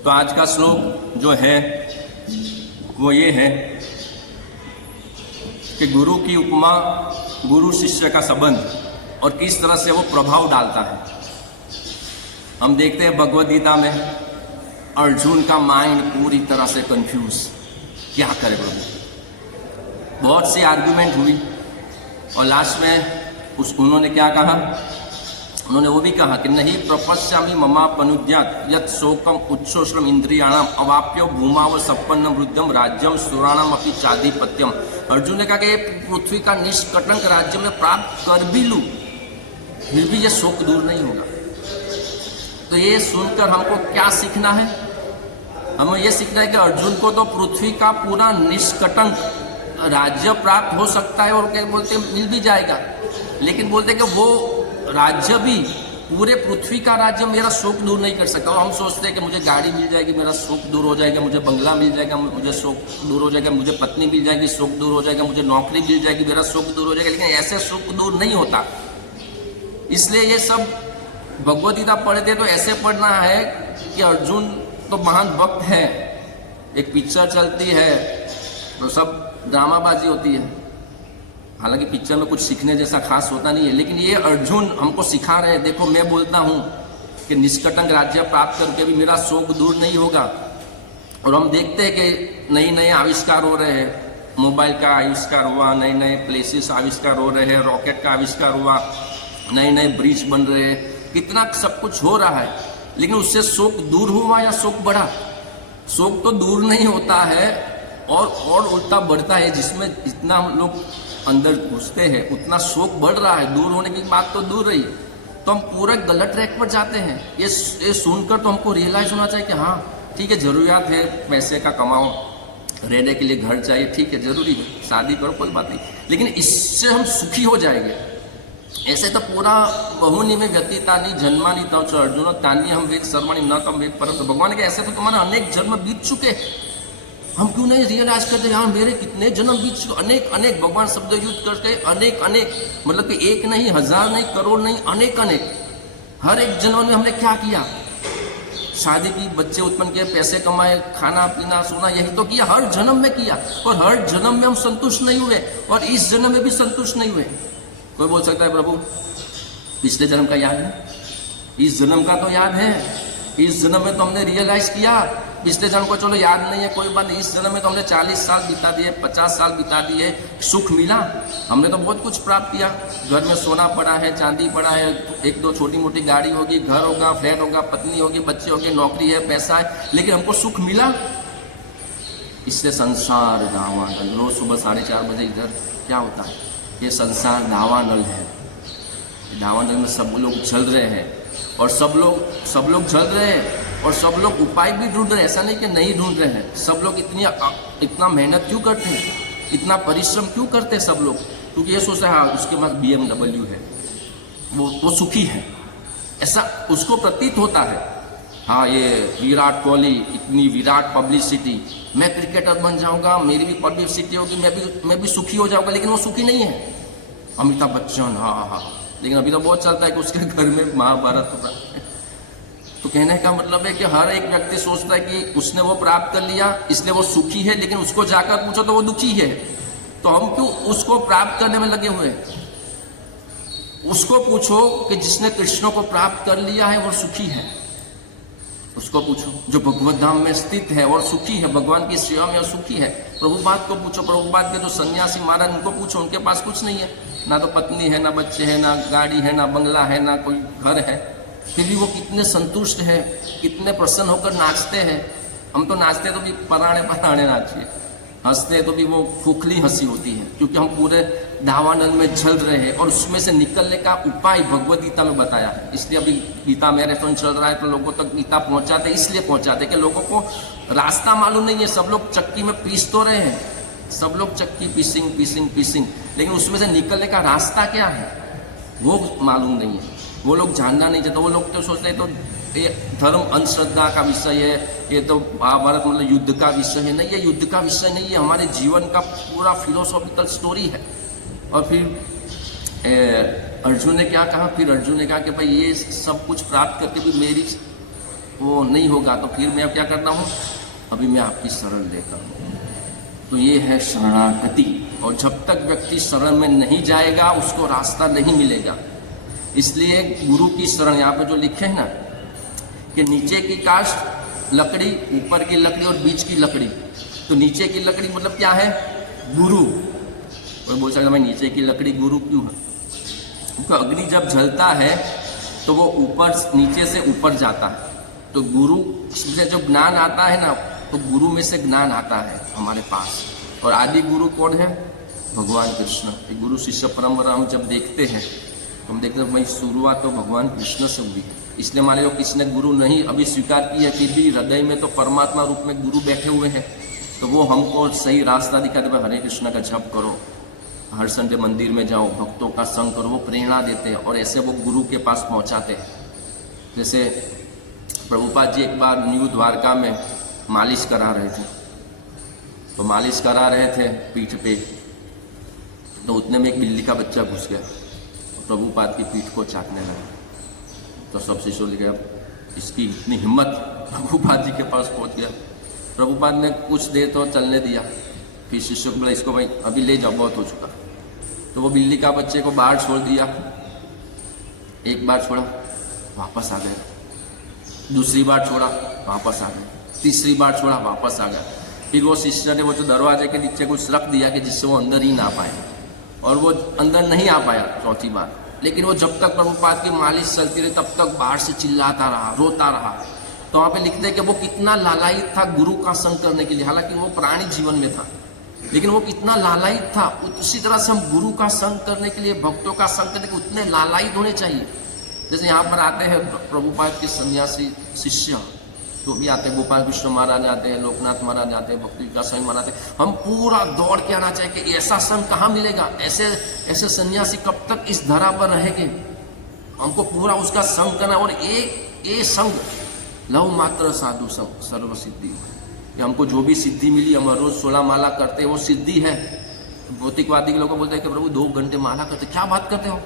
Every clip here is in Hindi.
तो आज का श्लोक जो है वो ये है कि गुरु की उपमा गुरु शिष्य का संबंध और किस तरह से वो प्रभाव डालता है। हम देखते हैं भगवद गीता में अर्जुन का माइंड पूरी तरह से कंफ्यूज, क्या करे प्रभु। बहुत सी आर्ग्यूमेंट हुई और लास्ट में उन्होंने क्या कहा, उन्होंने वो भी कहा कि नहीं प्रपश्यामि ममापनुज्ञात यत् शोकम उच्छोषणम इंद्रियाणाम अवाप्यो भूमाव सपन्नम वृद्धम राज्यम सुराणाम अपि चाधिपत्यम। अर्जुन ने कहा कि पृथ्वी का निष्कटंक राज्य में प्राप्त कर भी लूं फिर भी ये शोक दूर नहीं होगा। तो ये सुनकर हमको क्या सीखना है? हमें ये सीखना है कि अर्जुन को तो पृथ्वी का पूरा निष्कटंक राज्य प्राप्त हो सकता है और क्या बोलते मिल भी जाएगा, लेकिन बोलते कि वो राज्य भी पूरे पृथ्वी का राज्य मेरा शोक दूर नहीं कर सकता। और हम सोचते हैं कि मुझे गाड़ी मिल जाएगी मेरा शोक दूर हो जाएगा, मुझे बंगला मिल जाएगा मुझे शोक दूर हो जाएगा, मुझे पत्नी मिल जाएगी शोक दूर हो जाएगा, मुझे नौकरी मिल जाएगी मेरा शोक दूर हो जाएगा। लेकिन ऐसे शोक दूर नहीं होता। इसलिए ये सब भगवद गीता पढ़ते तो ऐसे पढ़ना है कि अर्जुन तो महान भक्त है। एक पिक्चर चलती है तो सब ड्रामाबाजी होती है, हालांकि पिक्चर में कुछ सीखने जैसा खास होता नहीं है, लेकिन ये अर्जुन हमको सिखा रहे हैं। देखो मैं बोलता हूँ कि निष्कटंक राज्य प्राप्त करके भी मेरा शोक दूर नहीं होगा। और हम देखते हैं कि नए नए आविष्कार हो रहे हैं, मोबाइल का आविष्कार हुआ, नए नए प्लेसेस आविष्कार हो रहे हैं, रॉकेट का आविष्कार हुआ, नए नए ब्रिज बन रहे हैं, कितना सब कुछ हो रहा है। लेकिन उससे शोक दूर हुआ या शोक बढ़ा? शोक तो दूर नहीं होता है और उल्टा बढ़ता है। जिसमें जितना हम लोग अंदर घुसते हैं उतना शोक बढ़ रहा है। दूर होने की बात तो दूर रही, तो हम पूरा गलत ट्रैक पर जाते हैं। ये सुनकर तो हमको रियलाइज होना चाहिए कि हाँ ठीक है, जरूरियात है, पैसे का कमाओ, रहने के लिए घर चाहिए, ठीक है जरूरी है, शादी करो कोई बात नहीं, लेकिन इससे हम सुखी हो जाएंगे। ऐसे तो पूरा बहुनी में व्यतीतानी जन्मानी तव च अर्जुन तानी हम वेद सर्वाणी न तम वेद परम। भगवान के ऐसे तो तुम्हारे अनेक जन्म बीत चुके, हम क्यों नहीं रियलाइज करते यार मेरे कितने जन्म बीत चुके। अनेक अनेक भगवान शब्द यूज करके अनेक अनेक, मतलब कि एक नहीं, हजार नहीं, करोड़ नहीं, अनेक अनेक। हर एक जन्म में हमने क्या किया? शादी की, बच्चे उत्पन्न किए, पैसे कमाए, खाना पीना सोना, यही तो किया, हर जन्म में किया। और हर जन्म में हम संतुष्ट नहीं हुए और इस जन्म में भी संतुष्ट नहीं हुए। कोई बोल सकता है प्रभु पिछले जन्म का याद है? इस जन्म का तो याद है। इस जन्म में तो हमने रियलाइज किया, पिछले जन्म को चलो याद नहीं है कोई बात नहीं, इस जन्म में तो हमने 40 साल बिता दिए, 50 साल बिता दिए, सुख मिला, हमने तो बहुत कुछ प्राप्त किया। घर में सोना पड़ा है, चांदी पड़ा है, एक दो छोटी मोटी गाड़ी होगी, घर होगा, फ्लैट होगा, पत्नी होगी, बच्चे होंगे, नौकरी है, पैसा है, लेकिन हमको सुख मिला। इससे संसार दावानल। रोज सुबह 4:30 बजे इधर क्या होता है? ये संसार दावानल है। दावानल में सब लोग जल रहे हैं और सब लोग जल रहे हैं और सब लोग उपाय भी ढूंढ रहे हैं। ऐसा नहीं कि नहीं ढूंढ रहे हैं, सब लोग इतना मेहनत क्यों करते हैं, इतना परिश्रम क्यों करते हैं सब लोग? क्योंकि ये सोचते हैं हाँ उसके पास BMW है, वो सुखी है, ऐसा उसको प्रतीत होता है। हाँ ये विराट कोहली, इतनी विराट पब्लिसिटी, मैं क्रिकेटर बन जाऊंगा, मेरी भी पब्लिसिटी होगी, मैं भी सुखी हो जाऊंगा, लेकिन वो सुखी नहीं है। अमिताभ बच्चन, हाँ, लेकिन अभी तो बहुत चलता है कि उसके घर में महाभारत हो रहा है। तो कहने का मतलब है कि हर एक व्यक्ति सोचता है कि उसने वो प्राप्त कर लिया इसलिए वो सुखी है, लेकिन उसको जाकर पूछो तो वो दुखी है। तो हम क्यों उसको प्राप्त करने में लगे हुए हैं? उसको पूछो कि जिसने कृष्ण को प्राप्त कर लिया है वो सुखी है, उसको पूछो। जो भगवत धाम में स्थित है और सुखी है, भगवान की सेवा में सुखी है। प्रभुपाद को पूछो, प्रभुपाद के जो सन्यासी महाराज उनको पूछो, उनके पास कुछ नहीं है, ना तो पत्नी है, ना बच्चे हैं, ना गाड़ी है, ना बंगला है, ना कोई घर है, फिर भी वो कितने संतुष्ट है, कितने प्रसन्न होकर नाचते हैं। हम तो नाचते तो भी पराणे नाचिए, हंसते तो भी वो खोखली हंसी होती है, क्योंकि हम पूरे दावानल में जल रहे हैं। और उसमें से निकलने का उपाय भगवद गीता में बताया है। इसलिए अभी गीता मैराथन चल रहा है तो लोगों तक गीता पहुंचाते, इसलिए पहुंचाते कि लोगों को रास्ता मालूम नहीं है। सब लोग चक्की में पीस तो रहे हैं, सब लोग चक्की पीसिंग, लेकिन उसमें से निकलने का रास्ता क्या है वो मालूम नहीं है, वो लोग जानना नहीं चाहते। वो लोग तो सोचते हैं तो ये धर्म अंधश्रद्धा का विषय है, ये तो महाभारत मतलब युद्ध का विषय है। नहीं, ये युद्ध का विषय नहीं है, हमारे जीवन का पूरा फिलोसॉफिकल स्टोरी है। और फिर अर्जुन ने क्या कहा? फिर अर्जुन ने कहा कि भाई ये सब कुछ प्राप्त करके भी वो नहीं होगा तो फिर मैं अब क्या करता हूँ, अभी मैं आपकी शरण लेता हूँ। तो ये है शरणागति। और जब तक व्यक्ति शरण में नहीं जाएगा उसको रास्ता नहीं मिलेगा। इसलिए गुरु की शरण, यहाँ पे जो लिखे हैं ना कि नीचे की काष्ठ लकड़ी, ऊपर की लकड़ी और बीच की लकड़ी। तो नीचे की लकड़ी मतलब क्या है, गुरु। कोई बोल सकता मैं नीचे की लकड़ी गुरु क्यों है? क्योंकि अग्नि जब जलता है तो वो ऊपर नीचे से ऊपर जाता है। तो गुरु से जो ज्ञान आता है ना, तो गुरु में से ज्ञान आता है हमारे पास। और आदि गुरु कौन है? भगवान कृष्ण। गुरु शिष्य परंपरा हम जब देखते हैं तो हम देखते हैं भाई शुरुआत तो भगवान कृष्ण से हुई है। इसलिए मान लो किसी ने गुरु नहीं अभी स्वीकार की है, फिर भी हृदय में तो परमात्मा रूप में गुरु बैठे हुए हैं, तो वो हमको सही रास्ता दिखाते हैं। हरे कृष्ण का जप करो, हर संडे मंदिर में जाओ, भक्तों का संग करो, वो प्रेरणा देते हैं और ऐसे वो गुरु के पास पहुंचाते हैं। जैसे प्रभुपाद जी एक बार न्यू द्वारका में मालिश करा रहे थे, तो मालिश करा रहे थे पीठ पे, तो उतने में एक बिल्ली का बच्चा घुस गया, तो प्रभुपाद की पीठ को चाटने लगा। तो सब शिष्यों ने कहा इसकी इतनी हिम्मत, प्रभुपाद जी के पास पहुंच गया। प्रभुपाद ने कुछ देर तो चलने दिया, फिर शिष्यों को बोला इसको भाई अभी ले जाओ, बहुत हो चुका। तो वो बिल्ली का बच्चे को बाहर छोड़ दिया, एक बार छोड़ा वापस आ गया, दूसरी बार छोड़ा वापस आ गया, तीसरी बार छोड़ा वापस आ गया। फिर वो शिष्य ने वो जो दरवाजे के नीचे कुछ रख दिया कि जिससे वो अंदर ही ना पाए, और वो अंदर नहीं आ पाया चौथी बार। लेकिन वो जब तक प्रभुपाद की मालिश चलती रही तब तक बाहर से चिल्लाता रहा, रोता रहा। तो वहाँ पे लिखते हैं कि वो कितना लालायित था गुरु का संग करने के लिए, हालांकि वो प्राणी जीवन में था, लेकिन वो कितना लालायित था। उसी तरह से हम गुरु का संग करने के लिए, भक्तों का संग करने के लिए उतने लालायित होने चाहिए। जैसे यहाँ पर आते हैं प्रभुपाद के सन्यासी शिष्य, तो भी आते हैं, गोपाल कृष्ण महाराज आते हैं, लोकनाथ महाराज आते हैं, भक्ति विकास स्वामी महाराज आते हैं। हम पूरा दौड़ के आना चाहिए कि ऐसा संग कहाँ मिलेगा, ऐसे सन्यासी कब तक इस धरा पर रहेंगे। हमको पूरा उसका संग करना, और एक संग लव मात्र साधु संग सर्व सिद्धि। कि हमको जो भी सिद्धि मिली, हम रोज 16 माला करते हैं, वो सिद्धि है। भौतिकवादी के लोग बोलते हैं कि प्रभु 2 घंटे माला करते, क्या बात करते हो,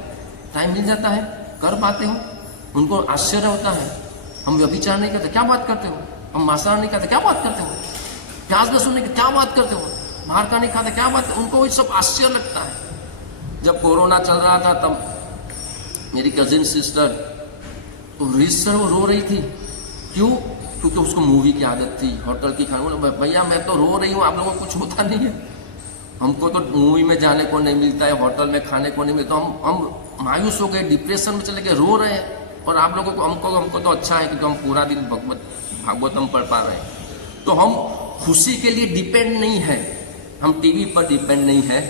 टाइम मिल जाता है, कर पाते हो। उनको आश्चर्य होता है, हम व्यभिचार नहीं करते, क्या बात करते हो, हम मांसाहार नहीं खाते, क्या बात करते हो, प्याज लहसुन नहीं खाते, क्या बात करते हो, बाहर का नहीं खाते, क्या बात। उनको ये सब आश्चर्य लगता है। जब कोरोना चल रहा था तब मेरी कजिन सिस्टर रीसर वो रो रही थी, क्यों? क्योंकि उसको मूवी की आदत थी, होटल की खाने। बोले भैया मैं तो रो रही हूँ, आप लोगों को कुछ होता नहीं है, हमको तो मूवी में जाने को नहीं मिलता है, होटल में खाने को नहीं मिलता, हम मायूस हो गए, डिप्रेशन में चले गए, रो रहे हैं। और आप लोगों को हमको तो अच्छा है क्योंकि हम पूरा दिन भागवतम पढ़ पा रहे हैं। तो हम खुशी के लिए डिपेंड नहीं है, हम टीवी पर डिपेंड नहीं है,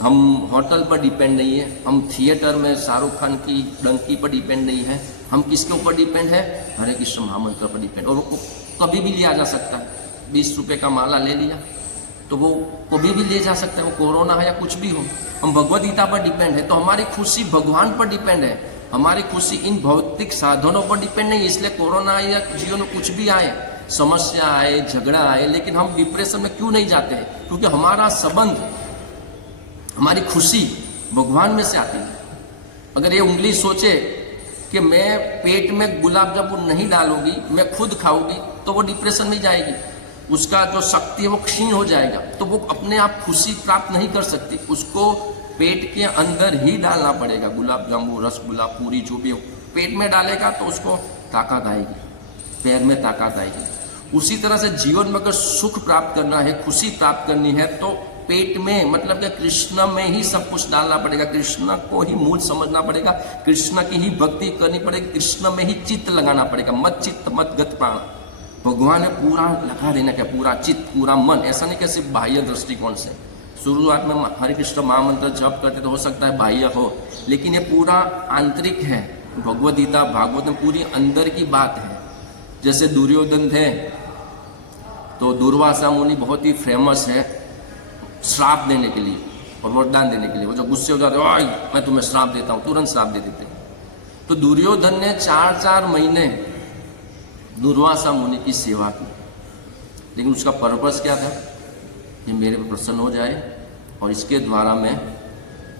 हम होटल पर डिपेंड नहीं है, हम थिएटर में शाहरुख खान की डंकी पर डिपेंड नहीं है। हम किसके ऊपर डिपेंड है? हरे कृष्ण महामंत्र पर डिपेंड। और वो कभी भी लिया जा सकता है, 20 रुपये का माला ले लिया तो वो कभी भी ले जा सकता है, वो कोरोना है या कुछ भी हो। हम भगवद गीता पर डिपेंड है, तो हमारी खुशी भगवान पर डिपेंड है, हमारी खुशी इन भौतिक साधनों पर डिपेंड नहीं। इसलिए कोरोना आए या जीवन में कुछ भी आए, समस्या आए, झगड़ा आए, लेकिन हम डिप्रेशन में क्यों नहीं जाते हैं? क्योंकि हमारा संबंध, हमारी खुशी भगवान में से आती है। अगर ये उंगली सोचे कि मैं पेट में गुलाब जामुन नहीं डालूंगी, मैं खुद खाऊंगी, तो वो डिप्रेशन में जाएगी, उसका जो शक्ति है वो क्षीण हो जाएगा, तो वो अपने आप खुशी प्राप्त नहीं कर सकती। उसको पेट के अंदर ही डालना पड़ेगा, गुलाब जामुन, रसगुल्ला, पूरी जो भी हो पेट में डालेगा तो उसको ताकत आएगी, पैर में ताकत आएगी। उसी तरह से जीवन में अगर सुख प्राप्त करना है, खुशी प्राप्त करनी है, तो पेट में मतलब कि कृष्ण में ही सब कुछ डालना पड़ेगा, कृष्ण को ही मूल समझना पड़ेगा, कृष्ण की ही भक्ति करनी पड़ेगी, कृष्ण में ही चित्त लगाना पड़ेगा। मत चित्त मत गत प्राण, भगवान ने पूरा लगा देना क्या, पूरा चित्त पूरा मन, ऐसा नहीं कि सिर्फ बाह्य दृष्टिकोण से। शुरुआत में हरे कृष्ण महामंत्र जप करते तो हो सकता है बाह्य हो, लेकिन ये पूरा आंतरिक है। भगवद गीता भागवत में पूरी अंदर की बात है। जैसे दुर्योधन थे तो दुर्वासा मुनि बहुत ही फेमस है श्राप देने के लिए और वरदान देने के लिए। वो जो गुस्से हो जाते हैं, मैं तुम्हें श्राप देता हूँ, तुरंत श्राप दे देते हैं। तो दुर्योधन ने 4 महीने दुर्वासा मुनि की सेवा की, लेकिन उसका पर्पस क्या था कि मेरे पर प्रसन्न हो जाए और इसके द्वारा मैं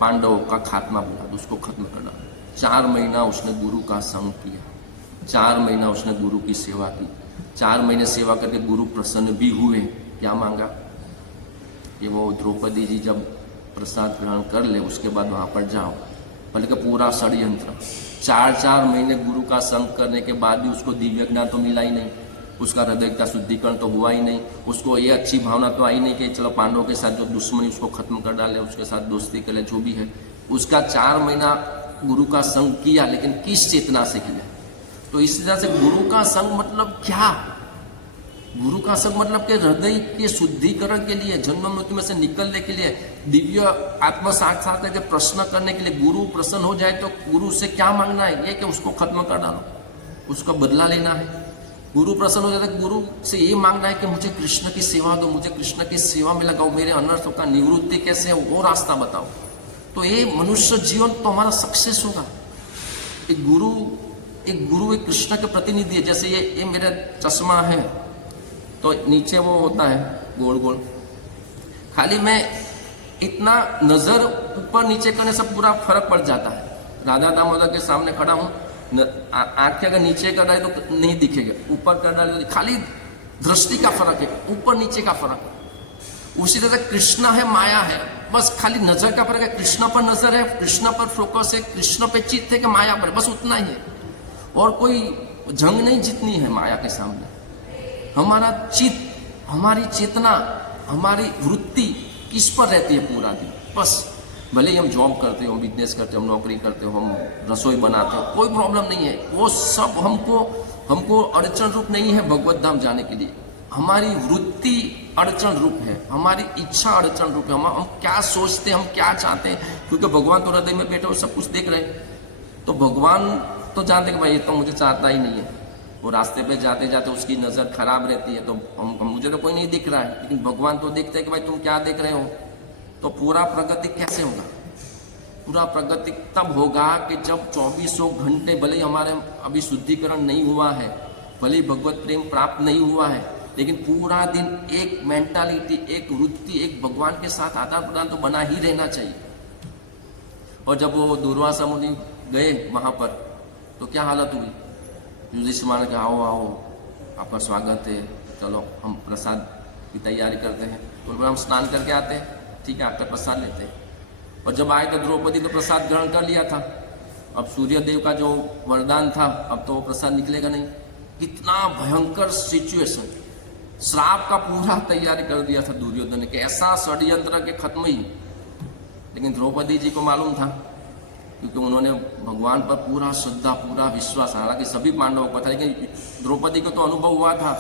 पांडवों का खात्मा बना दूं, उसको खत्म करना। 4 महीना उसने गुरु का संग किया, 4 महीना उसने गुरु की सेवा की। 4 महीने सेवा करके गुरु प्रसन्न भी हुए। क्या मांगा कि वो द्रौपदी जी जब प्रसाद ग्रहण कर ले उसके बाद वहाँ पर जाओ। बल्कि पूरा षड्यंत्र, 4 महीने गुरु का संग करने के बाद भी उसको दिव्य ज्ञान तो मिला ही नहीं, उसका हृदय का शुद्धिकरण तो हुआ ही नहीं, उसको ये अच्छी भावना तो आई नहीं कि चलो पांडवों के साथ जो दुश्मनी उसको खत्म कर डाले, उसके साथ दोस्ती कर ले, जो भी है। उसका 4 महीना गुरु का संग किया, लेकिन किस चेतना से किया? तो इस तरह से गुरु का संग मतलब क्या? गुरु का संग मतलब के हृदय के शुद्धिकरण के लिए, जन्म मृत्यु में से निकलने के लिए, दिव्य आत्म साक्षात्कार के प्रश्न करने के लिए। गुरु प्रसन्न हो जाए तो गुरु से क्या मांगना है? ये कि उसको खत्म कर डालो, उसका बदला लेना है। गुरु प्रसन्न हो जाता है, गुरु से ये मांगना है कि मुझे कृष्ण की सेवा दो, मुझे कृष्ण की सेवा में लगाओ, मेरे अनर्थों का निवृत्ति कैसे है वो रास्ता बताओ। तो ये मनुष्य जीवन तो हमारा सक्सेस होगा। एक गुरु एक कृष्ण के प्रतिनिधि है। जैसे ये मेरा चश्मा है तो नीचे वो होता है गोल गोल, खाली मैं इतना नजर ऊपर नीचे करने से पूरा फर्क पड़ जाता है। राधा दामोदर के सामने खड़ा हूं, आंखें अगर नीचे कर रहा है तो नहीं दिखेगा, ऊपर कर रहा है, खाली दृष्टि का फर्क है, ऊपर नीचे का फर्क है। उसी तरह कृष्ण है, माया है, बस खाली नजर का फर्क है। कृष्ण पर नजर है, कृष्ण पर फोकस है, कृष्ण पे चित्त है कि माया पर, बस उतना ही है। और कोई जंग नहीं जीतनी है माया के सामने। हमारा चित्त, हमारी चेतना, हमारी वृत्ति किस पर रहती है पूरा दिन? बस भले ही हम जॉब करते हो, बिजनेस करते हो, हम नौकरी करते हो, हम रसोई बनाते हो, कोई प्रॉब्लम नहीं है। वो सब हमको अड़चन रूप नहीं है भगवत धाम जाने के लिए। हमारी वृत्ति अड़चन रूप है, हमारी इच्छा अड़चन रूप है। हम क्या सोचते हैं, हम क्या चाहते हैं, क्योंकि भगवान तो हृदय में बैठे हो, सब कुछ देख रहे हैं। तो भगवान तो जानते कि भाई ये तो मुझे चाहता ही नहीं है। वो रास्ते पे जाते जाते उसकी नज़र खराब रहती है, तो मुझे तो कोई नहीं दिख रहा है, लेकिन भगवान तो देखते हैं कि भाई तुम क्या देख रहे हो। तो पूरा प्रगति कैसे होगा? पूरा प्रगति तब होगा कि जब 2400 घंटे, भले ही हमारे अभी शुद्धिकरण नहीं हुआ है, भले ही भगवत प्रेम प्राप्त नहीं हुआ है, लेकिन पूरा दिन एक मेंटालिटी, एक वृत्ति, एक भगवान के साथ आदान प्रदान तो बना ही रहना चाहिए। और जब वो दुर्वासा मुनि गए वहां पर तो क्या हालत हुई? युधिष्ठिर ने कहा आओ आओ, आपका स्वागत है, चलो हम प्रसाद की तैयारी करते हैं। तो हम स्नान करके आते हैं, ठीक है, आपका प्रसाद लेते हैं। और जब आए तो द्रौपदी ने प्रसाद ग्रहण कर लिया था। अब सूर्यदेव का जो वरदान था, अब तो वो प्रसाद निकलेगा नहीं। कितना भयंकर सिचुएशन, श्राप का पूरा तैयारी कर दिया था दुर्योधन ने कि ऐसा षड्यंत्र के खत्म ही। लेकिन द्रौपदी जी को मालूम था, क्योंकि उन्होंने भगवान पर पूरा श्रद्धा, पूरा विश्वास, हालांकि सभी पांडवों को था, लेकिन द्रौपदी को तो अनुभव हुआ था।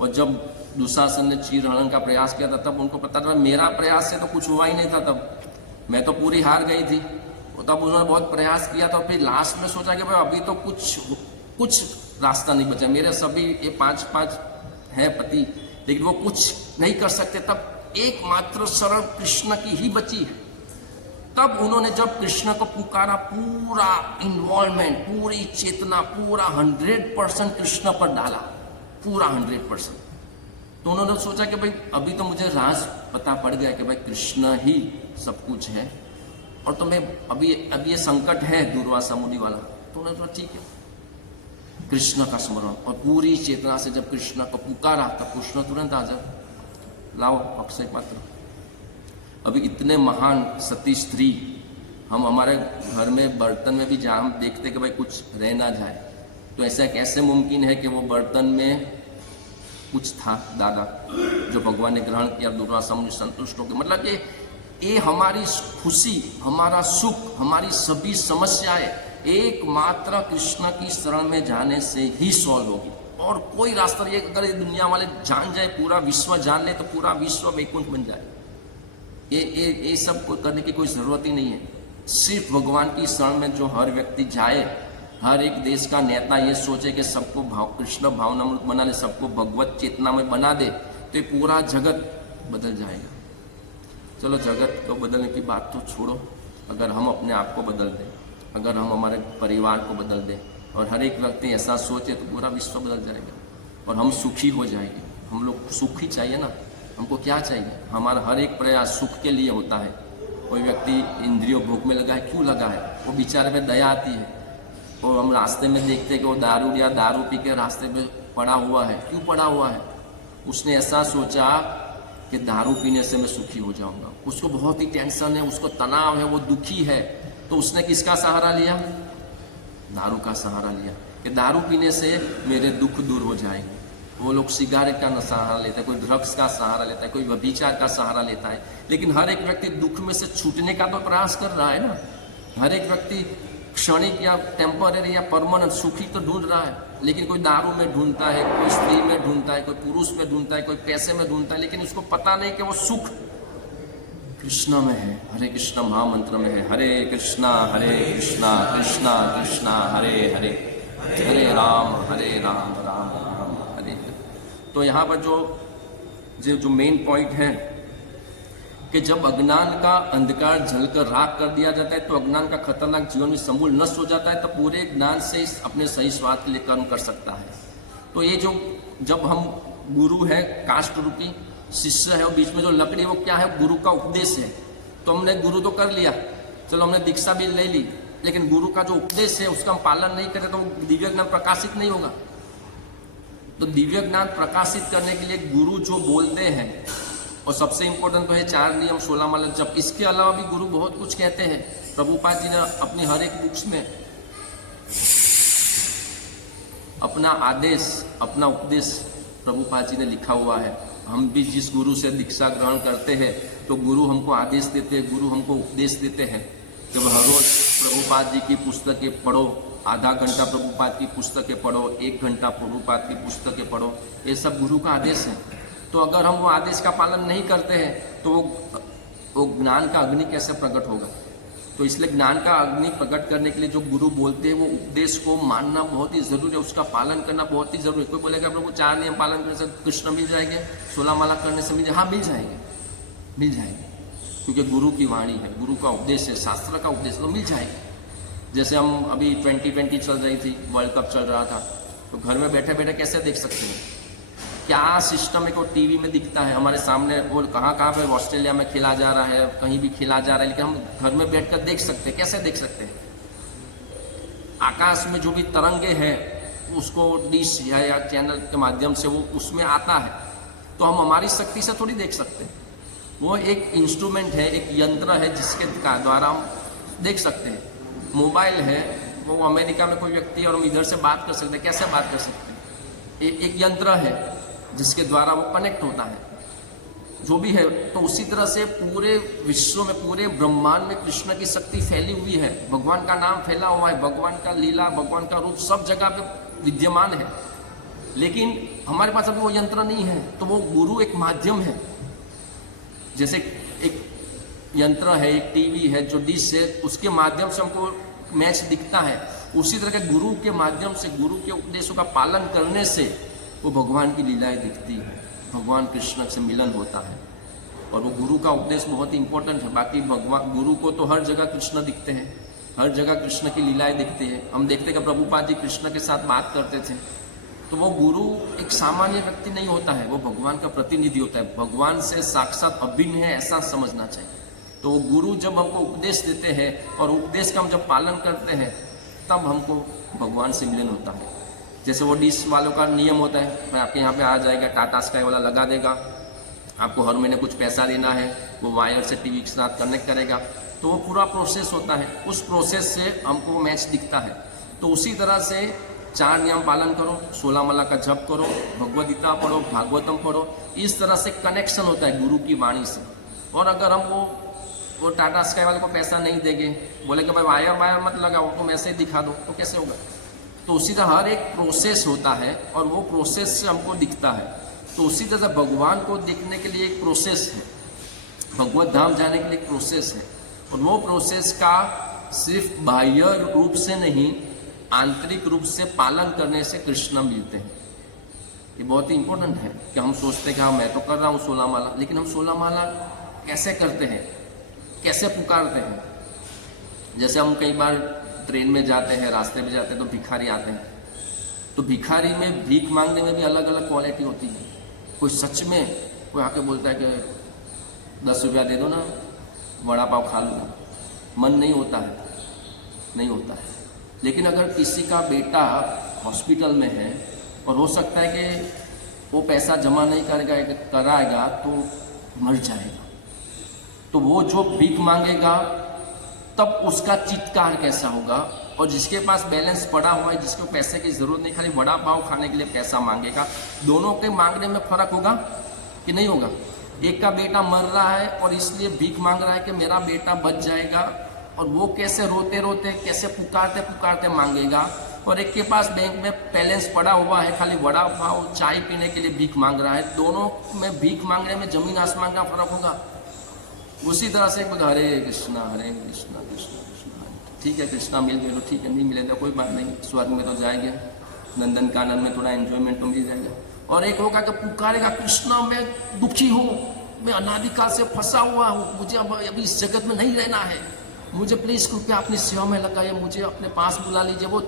और जब दुशासन ने चीरहरण का प्रयास किया था तब उनको पता था मेरा प्रयास से तो कुछ हुआ ही नहीं था, तब मैं तो पूरी हार गई थी। तब उन्होंने बहुत प्रयास किया था, फिर लास्ट में सोचा कि भाई अभी तो कुछ रास्ता नहीं बचा, मेरे सभी ये 5 है पति, लेकिन वो कुछ नहीं कर सकते। तब एकमात्र शरण कृष्ण की ही बची है। तब उन्होंने जब कृष्ण को पुकारा, पूरा इन्वॉल्वमेंट, पूरी चेतना, पूरा 100% कृष्ण पर डाला, पूरा 100%। तो उन्होंने सोचा कि भाई अभी तो मुझे राज पता पड़ गया कि भाई कृष्ण ही सब कुछ है, और तो मैं अभी ये संकट है दुर्वासा मुनि वाला। तो उन्होंने सोचा ठीक है, कृष्ण का स्मरण और पूरी चेतना से जब कृष्ण को पुकारा तब कृष्ण तुरंत हाजिर, लाओ अक्षय पात्र। अभी इतने महान सती स्त्री, हम हमारे घर में बर्तन में भी जहाँ हम देखते कि भाई कुछ रह ना जाए, तो ऐसा कैसे मुमकिन है कि वो बर्तन में कुछ था दादा जो भगवान ने ग्रहण किया, दुर्वासा मुनि संतुष्ट हो गए। मतलब कि ये हमारी खुशी, हमारा सुख, हमारी सभी समस्याएं एकमात्र कृष्ण की शरण में जाने से ही सॉल्व होगी। और कोई रास्ता नहीं। अगर ये दुनिया वाले जान जाए, पूरा विश्व जान ले, तो पूरा विश्व वैकुंठ बन जाए। ये सब करने की कोई जरूरत ही नहीं है। सिर्फ भगवान की शरण में जो हर व्यक्ति जाए, हर एक देश का नेता ये सोचे कि सबको कृष्ण भावनामृत बना ले, सबको भगवत चेतना में बना दे, तो ये पूरा जगत बदल जाएगा। चलो जगत को बदलने की बात तो छोड़ो, अगर हम अपने आप को बदल दें, अगर हम हमारे परिवार को बदल दें और हर एक व्यक्ति ऐसा सोचे, तो पूरा विश्व बदल जाएगा और हम सुखी हो जाएंगे। हम लोग सुख ही चाहिए ना, हमको क्या चाहिए? हमारा हर एक प्रयास सुख के लिए होता है। कोई व्यक्ति इंद्रियों भोग में लगा है, क्यों लगा है? वो बेचारे पे दया आती है, और हम रास्ते में देखते कि वो दारू पी के रास्ते में पड़ा हुआ है। क्यों पड़ा हुआ है? उसने ऐसा सोचा कि दारू पीने से मैं सुखी हो जाऊंगा। उसको बहुत ही टेंशन है, उसको तनाव है, वो दुखी है। तो उसने किसका सहारा लिया? दारू का सहारा लिया कि दारू पीने से मेरे दुख दूर हो जाएंगे। वो लोग सिगारेट का सहारा लेता है, कोई ड्रग्स का सहारा लेता है, कोई व्यभिचार का सहारा लेता है। लेकिन हर एक व्यक्ति दुख में से छूटने का तो प्रयास कर रहा है ना। हर एक व्यक्ति क्षणिक या टेम्पररी या परमानेंट सुखी तो ढूंढ रहा है। लेकिन कोई दारू में ढूंढता है, कोई स्त्री में ढूंढता है, कोई पुरुष में ढूंढता है, कोई पैसे में ढूंढता है। लेकिन उसको पता नहीं कि वो सुख कृष्ण में है। हरे कृष्ण महामंत्र में है। हरे कृष्णा कृष्णा कृष्णा हरे हरे, हरे राम राम राम हरे हरे। तो यहाँ पर जो मेन पॉइंट है कि जब अज्ञान का अंधकार जलकर राख कर दिया जाता है तो अज्ञान का खतरनाक जीवन में समूल नष्ट हो जाता है, तब पूरे ज्ञान से अपने सही स्वार्थ के लिए कर्म कर सकता है। तो ये जब हम गुरु है, काष्ठ रूपी शिष्य है, और बीच में जो लकड़ी वो क्या है? गुरु का उपदेश है। तो हमने गुरु तो कर लिया, चलो हमने दीक्षा भी ले ली, लेकिन गुरु का जो उपदेश है उसका हम पालन नहीं करें तो दिव्य ज्ञान प्रकाशित नहीं होगा। तो दिव्य ज्ञान प्रकाशित करने के लिए गुरु जो बोलते हैं, और सबसे इंपॉर्टेंट तो है 4 नियम 16 माला जप। इसके अलावा भी गुरु बहुत कुछ कहते हैं। प्रभुपाद जी ने अपनी हर एक बुक्स में अपना आदेश, अपना उपदेश प्रभुपाद जी ने लिखा हुआ है। हम भी जिस गुरु से दीक्षा ग्रहण करते हैं तो गुरु हमको आदेश देते हैं, गुरु हमको उपदेश देते हैं कि हर रोज प्रभुपाद जी की पुस्तकें पढ़ो, आधा घंटा प्रभुपाद की पुस्तकें पढ़ो, 1 घंटा प्रभुपाद की पुस्तकें पढ़ो। ये सब गुरु का आदेश है। तो अगर हम वो आदेश का पालन नहीं करते हैं तो वो ज्ञान का अग्नि कैसे प्रकट होगा? तो इसलिए ज्ञान का अग्नि प्रकट करने के लिए जो गुरु बोलते हैं वो उपदेश को मानना बहुत ही जरूरी है, उसका पालन करना बहुत ही जरूरी है। कोई बोलेगा प्रभु 4 नियम पालन करने से कृष्ण मिल जाएंगे, 16 माला करने से मिल जाएंगे। हाँ, मिल जाएंगे, क्योंकि गुरु की वाणी है, गुरु का उपदेश है, शास्त्र का उपदेश, तो मिल जाएगी। जैसे हम अभी 2020 चल रही थी, वर्ल्ड कप चल रहा था, तो घर में बैठे बैठे कैसे देख सकते हैं? क्या सिस्टम है को टीवी में दिखता है हमारे सामने, और कहाँ पे ऑस्ट्रेलिया में खेला जा रहा है, कहीं भी खेला जा रहा है, लेकिन हम घर में बैठकर देख सकते हैं। कैसे देख सकते हैं? आकाश में जो भी तरंगे हैं उसको डिश या चैनल के माध्यम से वो उसमें आता है, तो हम हमारी शक्ति से थोड़ी देख सकते हैं। वो एक इंस्ट्रूमेंट है, एक यंत्र है जिसके द्वारा हम देख सकते हैं। मोबाइल है, वो अमेरिका में कोई व्यक्ति और हम इधर से बात कर सकते हैं। कैसे बात कर सकते हैं? एक यंत्र है जिसके द्वारा वो कनेक्ट होता है, जो भी है। तो उसी तरह से पूरे विश्व में, पूरे ब्रह्मांड में कृष्ण की शक्ति फैली हुई है, भगवान का नाम फैला हुआ है, भगवान का लीला, भगवान का रूप सब जगह पे विद्यमान है। लेकिन हमारे पास अभी वो यंत्र नहीं है, तो वो गुरु एक माध्यम है। जैसे एक यंत्र है, एक टीवी है, जो डिश है, उसके माध्यम से हमको मैच दिखता है। उसी तरह के गुरु के माध्यम से, गुरु के उपदेशों का पालन करने से वो भगवान की लीलाएं दिखती है, भगवान कृष्ण से मिलन होता है। और वो गुरु का उपदेश बहुत ही इंपॉर्टेंट है। बाकी भगवान गुरु को तो हर जगह कृष्ण दिखते हैं, हर जगह कृष्ण की लीलाएं दिखती है। हम देखते हैं कि प्रभुपाद जी कृष्ण के साथ बात करते थे। तो वो गुरु एक सामान्य व्यक्ति नहीं होता है, वो भगवान का प्रतिनिधि होता है, भगवान से साक्षात अभिन्न है, ऐसा समझना चाहिए। तो वो गुरु जब हमको उपदेश देते हैं और उपदेश का हम जब पालन करते हैं तब हमको भगवान से मिलन होता है। जैसे वो डिश वालों का नियम होता है, मैं आपके यहाँ पे आ जाएगा, टाटा स्काई वाला लगा देगा, आपको हर महीने कुछ पैसा लेना है, वो वायर से टीवी के साथ कनेक्ट करेगा, तो वो पूरा प्रोसेस होता है। उस प्रोसेस से हमको मैच दिखता है। तो उसी तरह से 4 नियम पालन करो, 16 माला का जप करो, भगवद गीता पढ़ो, भागवतम पढ़ो, इस तरह से कनेक्शन होता है गुरु की वाणी से। और अगर हम वो टाटा स्काई वाले को पैसा नहीं देंगे, बोले कि भाई वायर मत लगाओ, तुम ऐसे ही दिखा दो, तो कैसे होगा? तो उसी तरह हर एक प्रोसेस होता है और वो प्रोसेस से हमको दिखता है। तो उसी तरह भगवान को देखने के लिए एक प्रोसेस है, भगवत धाम जाने के लिए एक प्रोसेस है। और वो प्रोसेस का सिर्फ बाह्य रूप से नहीं, आंतरिक रूप से पालन करने से कृष्ण मिलते हैं। ये बहुत ही इंपॉर्टेंट है कि हम सोचते हैं कि हाँ मैं तो कर रहा हूँ 16 माला, लेकिन हम 16 माला कैसे करते हैं, कैसे पुकारते हैं? जैसे हम कई बार ट्रेन में जाते हैं, रास्ते में जाते हैं, तो भिखारी आते हैं। तो भिखारी में भीख मांगने में भी अलग अलग क्वालिटी होती है। कोई सच में कोई आके बोलता है कि 10 रुपया दे दो ना, वड़ा पाव खा लूँगा, मन नहीं होता है, नहीं होता है। लेकिन अगर किसी का बेटा हॉस्पिटल में है और हो सकता है कि वो पैसा जमा नहीं कराएगा तो मर जाएगा, तो वो जो भीख मांगेगा तब उसका चित्कार कैसा होगा। और जिसके पास बैलेंस पड़ा हुआ है, जिसको पैसे की ज़रूरत नहीं, खाली वड़ा पाव खाने के लिए पैसा मांगेगा, दोनों के मांगने में फ़र्क होगा कि नहीं होगा। एक का बेटा मर रहा है और इसलिए भीख मांग रहा है कि मेरा बेटा बच जाएगा, और वो कैसे रोते रोते कैसे पुकारते पुकारते मांगेगा। और एक के पास बैंक में बैलेंस पड़ा हुआ है, खाली वड़ा पाव चाय पीने के लिए भीख मांग रहा है। दोनों में भीख मांगने में ज़मीन आसमान का फ़र्क होगा। उसी तरह से हरे कृष्णा कृष्णा कृष्णा, ठीक है कृष्णा मिल गए तो ठीक है, नहीं मिले तो कोई बात नहीं, स्वर्ग में तो जाएंगे, नंदन कानन में थोड़ा एंजॉयमेंट तो मिल जाएगा। और एक होगा कि पुकारेगा कृष्णा मैं दुखी हूँ, मैं अनादिकाल से फंसा हुआ हूँ, मुझे अब अभी इस जगत में नहीं रहना है, मुझे प्लीज़ कृपया अपनी सेवा में लगाइए, मुझे अपने पास बुला लीजिए। वो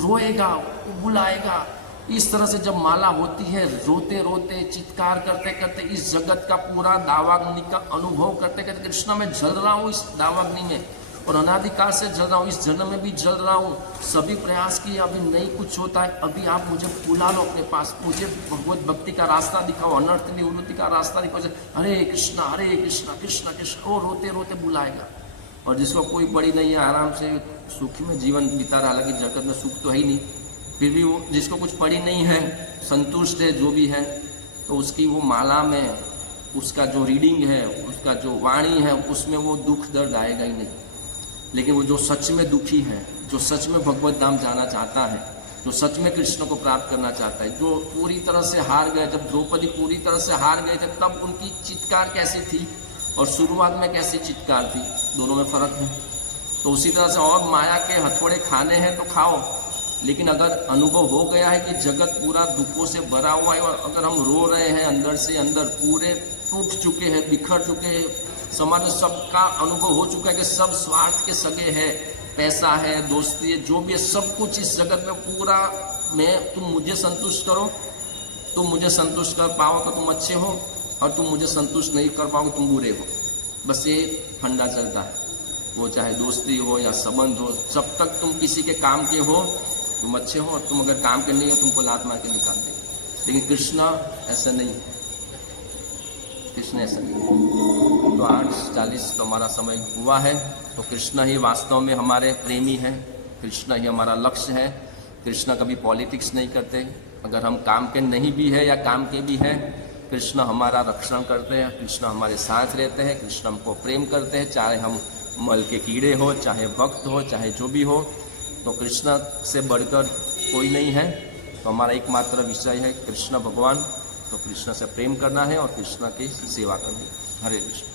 रोएगा, वो बुलाएगा। इस तरह से जब माला होती है, रोते रोते चित्कार करते करते इस जगत का पूरा दावाग्नि का अनुभव करते करते, कृष्णा मैं जल रहा हूँ इस दावाग्नि में, और अनादिकाल से जल रहा हूँ, इस जन्म में भी जल रहा हूँ, सभी प्रयास किए अभी नहीं कुछ होता है, अभी आप मुझे बुला लो अपने पास, मुझे भगवत भक्ति का रास्ता दिखाओ, अनर्थ निवृत्ति का रास्ता दिखाओ। हरे कृष्णा कृष्णा कृष्णा, वो रोते रोते बुलाएगा। और जिसको कोई पड़ी नहीं है, आराम से सुखी में जीवन बिता रहा, हालांकि जगत में सुख तो है ही नहीं, फिर भी वो जिसको कुछ पड़ी नहीं है, संतुष्ट है जो भी है, तो उसकी वो माला में उसका जो रीडिंग है, उसका जो वाणी है, उसमें वो दुख दर्द आएगा ही नहीं। लेकिन वो जो सच में दुखी है, जो सच में भगवत धाम जाना चाहता है, जो सच में कृष्ण को प्राप्त करना चाहता है, जो पूरी तरह से हार गए, जब द्रौपदी पूरी तरह से हार गए थे तब उनकी चित्कार कैसी थी और शुरुआत में कैसी चित्कार थी, दोनों में फ़र्क है। तो उसी तरह से और माया के हथौड़े खाने हैं तो खाओ, लेकिन अगर अनुभव हो गया है कि जगत पूरा दुखों से भरा हुआ है और अगर हम रो रहे हैं अंदर से अंदर, पूरे टूट चुके हैं, बिखर चुके हैं, समाज में सबका अनुभव हो चुका है कि सब स्वार्थ के सगे हैं, पैसा है, दोस्ती है, जो भी है, सब कुछ इस जगत में पूरा में तुम मुझे संतुष्ट करो, तुम मुझे संतुष्ट कर पाओ तो तुम अच्छे हो, और तुम मुझे संतुष्ट नहीं कर पाओगे तुम बुरे हो। बस ये फंडा चलता है, वो चाहे दोस्ती हो या संबंध हो, जब तक तुम किसी के काम के हो तुम अच्छे हो, और तुम अगर काम के नहीं हो तुमको लात मार के निकाल देंगे। लेकिन कृष्णा ऐसा नहीं है, कृष्ण ऐसा नहीं है। तो 8:40 तो हमारा समय हुआ है, तो कृष्ण ही वास्तव में हमारे प्रेमी हैं, कृष्ण ही हमारा लक्ष्य है। कृष्ण कभी पॉलिटिक्स नहीं करते, अगर हम काम के नहीं भी है या काम के भी हैं, कृष्ण हमारा रक्षण करते हैं, कृष्ण हमारे साथ रहते हैं, कृष्ण हमको प्रेम करते हैं, चाहे हम मल के कीड़े हो, चाहे भक्त हो, चाहे जो भी हो। तो कृष्ण से बढ़कर कोई नहीं है। तो हमारा एकमात्र विषय है कृष्ण भगवान, तो कृष्ण से प्रेम करना है और कृष्ण की सेवा करनी है। हरे कृष्ण।